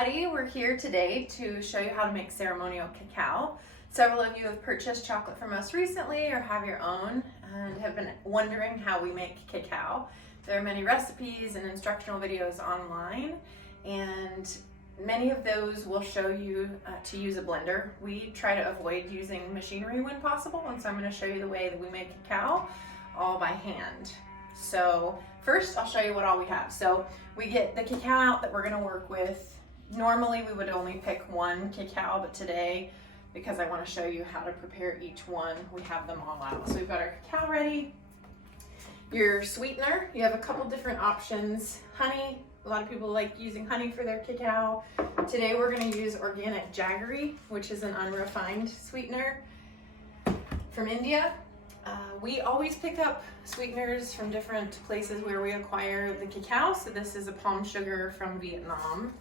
everybody, we're here today to show you how to make ceremonial cacao. Several of you have purchased chocolate from us recently or have your own and have been wondering how we make cacao. There are many recipes and instructional videos online, and many of those will show you to use a blender. We try to avoid using machinery when possible, and so I'm going to show you the way that we make cacao all by hand. So first I'll show you what all we have. So we get the cacao out that we're going to work with. Normally we would only pick one cacao, but today, because I want to show you how to prepare each one, we have them all out. So we've got our cacao ready. Your sweetener, you have a couple different options. Honey, a lot of people like using honey for their cacao. Today we're going to use organic jaggery, which is an unrefined sweetener from India. We always pick up sweeteners from different places where we acquire the cacao. So this is a palm sugar from Vietnam.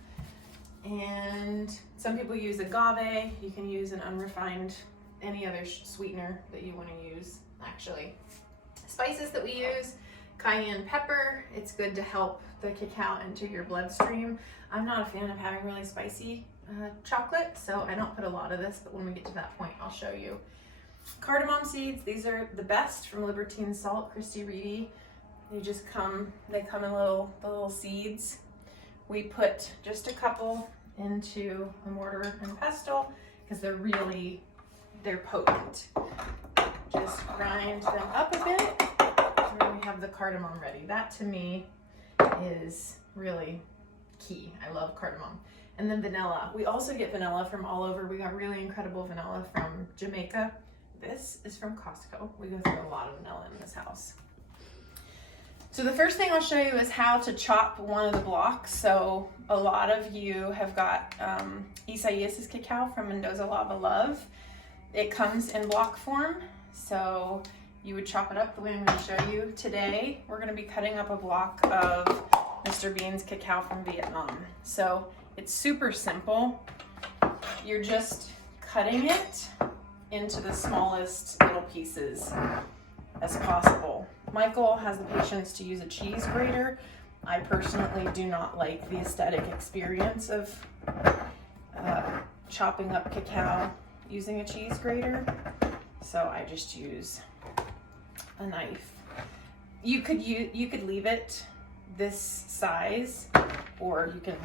And some people use agave. You can use an unrefined, any other sweetener that you want to use, actually. Spices that we use, cayenne pepper. It's good to help the cacao enter your bloodstream. I'm not a fan of having really spicy chocolate, so I don't put a lot of this, but when we get to that point, I'll show you. Cardamom seeds, these are the best from Libertine Salt, Christy Reedy. They come in little seeds. We put just a couple into a mortar and pestle because they're potent. Just grind them up a bit, and then we have the cardamom ready. That to me is really key. I love cardamom. And then vanilla. We also get vanilla from all over. We got really incredible vanilla from Jamaica. This is from Costco. We go through a lot of vanilla in this house. So the first thing I'll show you is how to chop one of the blocks. So a lot of you have got Isaias's cacao from Mendoza Lava Love. It comes in block form. So you would chop it up the way I'm going to show you. Today, we're going to be cutting up a block of Mr. Bean's cacao from Vietnam. So it's super simple. You're just cutting it into the smallest little pieces as possible. Michael has the patience to use a cheese grater. I personally do not like the aesthetic experience of chopping up cacao using a cheese grater, so I just use a knife. You could leave it this size, or you can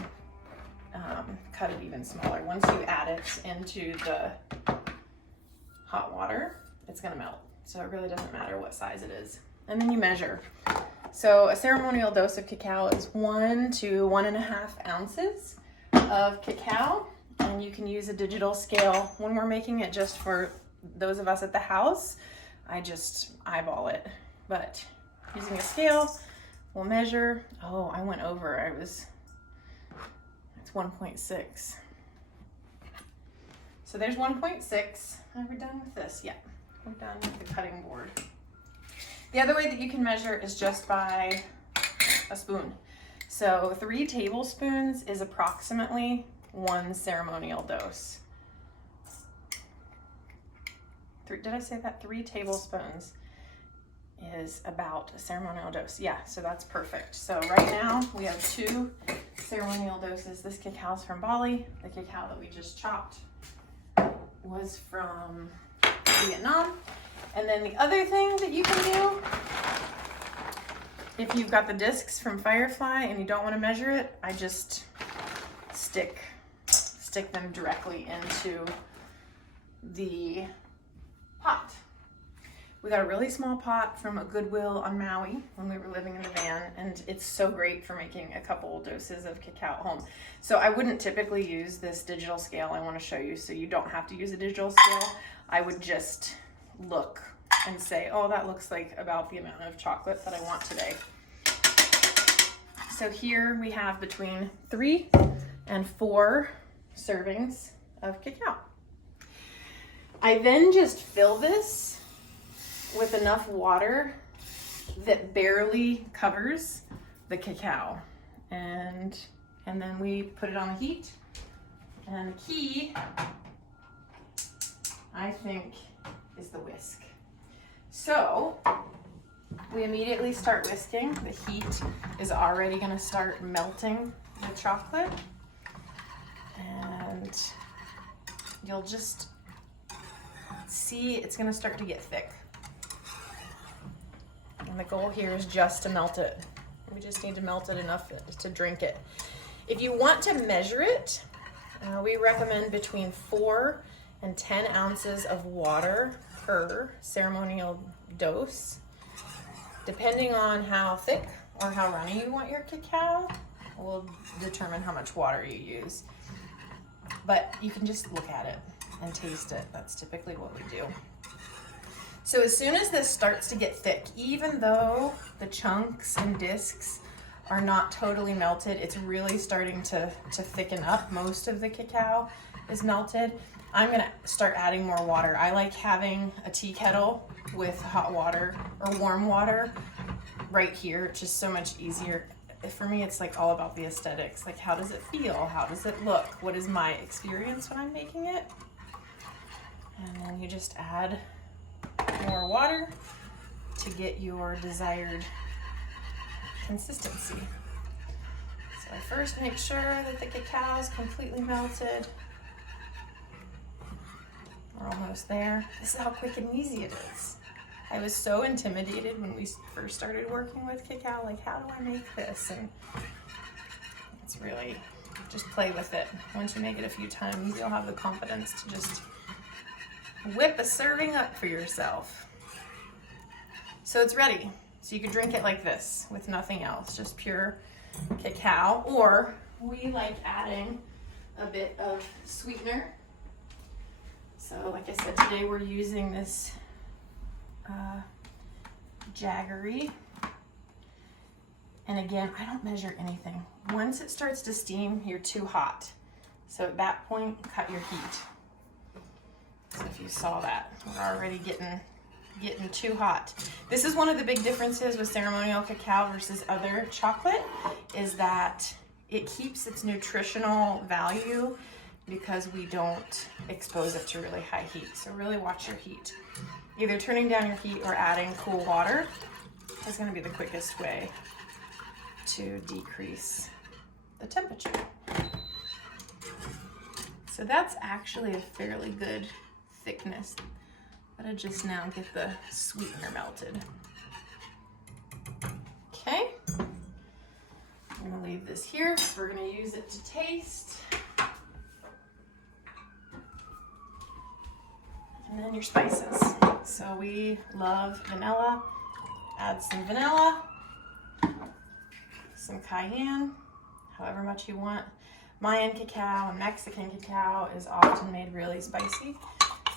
cut it even smaller. Once you add it into the hot water, it's gonna melt. So it really doesn't matter what size it is. And then you measure. So a ceremonial dose of cacao is 1 to 1.5 ounces of cacao. And you can use a digital scale. When we're making it just for those of us at the house, I just eyeball it. But using a scale, we'll measure. Oh, I went over. It's 1.6. So there's 1.6. Are we done with this? Yeah, we're done with the cutting board. The other way that you can measure is just by a spoon. So 3 tablespoons is approximately 1 ceremonial dose. Did I say that? 3 tablespoons is about a ceremonial dose. Yeah, so that's perfect. So right now we have 2 ceremonial doses. This cacao is from Bali. The cacao that we just chopped was from Vietnam. And then the other thing that you can do, if you've got the discs from Firefly and you don't want to measure it, I just stick them directly into the pot. We got a really small pot from a Goodwill on Maui when we were living in the van, and it's so great for making a couple doses of cacao at home. So I wouldn't typically use this digital scale I want to show you, so you don't have to use a digital scale. I would just look and say, oh, that looks like about the amount of chocolate that I want today. So here we have between 3 and 4 servings of cacao. I then just fill this with enough water that barely covers the cacao. And then we put it on the heat. And the key, I think, is the whisk. So we immediately start whisking. The heat is already going to start melting the chocolate. you'll just see it's gonna start to get thick. And the goal here is just to melt it. We just need to melt it enough to drink it. If you want to measure it, we recommend between 4 and 10 ounces of water per ceremonial dose. Depending on how thick or how runny you want your cacao, will determine how much water you use. But you can just look at it and taste it. That's typically what we do. So as soon as this starts to get thick, even though the chunks and discs are not totally melted, it's really starting to thicken up. Most of the cacao is melted. I'm gonna start adding more water. I like having a tea kettle with hot water or warm water right here. It's just so much easier. For me, it's like all about the aesthetics. Like, how does it feel? How does it look? What is my experience when I'm making it? And then you just add more water to get your desired consistency. So I first make sure that the cacao is completely melted. We're almost there. This is how quick and easy it is. I was so intimidated when we first started working with cacao, like, how do I make this? And it's really, just play with it. Once you make it a few times, you'll have the confidence to just whip a serving up for yourself. So it's ready. So you could drink it like this with nothing else, just pure cacao, or we like adding a bit of sweetener. So like I said, today we're using this jaggery. And again, I don't measure anything. Once it starts to steam, you're too hot. So at that point, cut your heat. So if you saw that, we're already getting too hot. This is one of the big differences with ceremonial cacao versus other chocolate, is that it keeps its nutritional value because we don't expose it to really high heat. So really watch your heat. Either turning down your heat or adding cool water is going to be the quickest way to decrease the temperature. So that's actually a fairly good thickness. But I just now get the sweetener melted. Okay, I'm gonna leave this here. We're gonna use it to taste. And then your spices. So we love vanilla. Add some vanilla, some cayenne, however much you want. Mayan cacao and Mexican cacao is often made really spicy,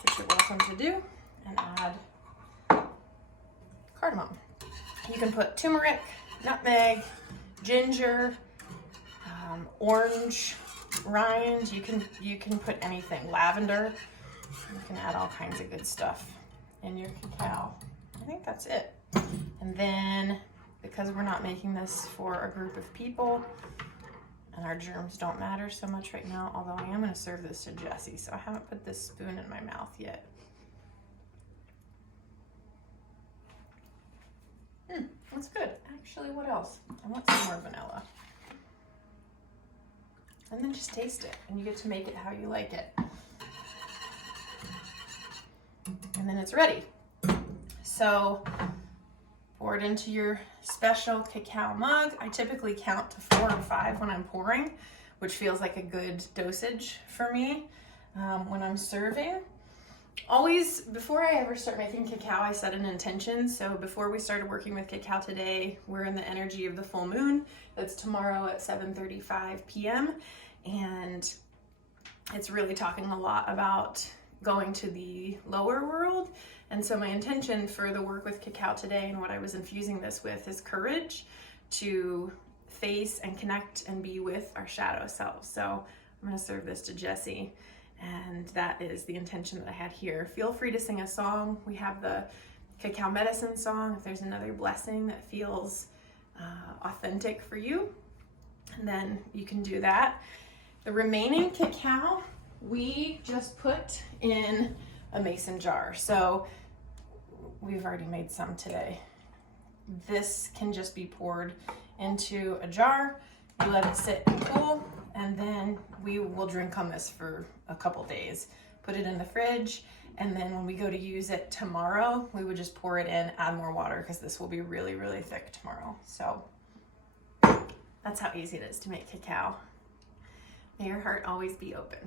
which you're welcome to do. And add cardamom. You can put turmeric, nutmeg, ginger, orange rind. You can put anything. Lavender. You can add all kinds of good stuff in your cacao. I think that's it. And then, because we're not making this for a group of people, and our germs don't matter so much right now, although I am going to serve this to Jessie, so I haven't put this spoon in my mouth yet. That's good. Actually, what else? I want some more vanilla. And then just taste it, and you get to make it how you like it. And then it's ready. So pour it into your special cacao mug. I typically count to 4 or 5 when I'm pouring, which feels like a good dosage for me when I'm serving. Always, before I ever start making cacao, I set an intention. So before we started working with cacao today, we're in the energy of the full moon. That's tomorrow at 7:35 p.m. And it's really talking a lot about going to the lower world. And so my intention for the work with cacao today and what I was infusing this with is courage to face and connect and be with our shadow selves. So I'm going to serve this to Jessie. And that is the intention that I had here. Feel free to sing a song. We have the cacao medicine song. If there's another blessing that feels authentic for you, and then you can do that. The remaining cacao, we just put in a mason jar. So we've already made some today. This can just be poured into a jar. You let it sit and cool, and then we will drink on this for a couple days. put it in the fridge, and then when we go to use it tomorrow, we would just pour it in, add more water, because this will be really, really thick tomorrow. So that's how easy it is to make cacao. May your heart always be open.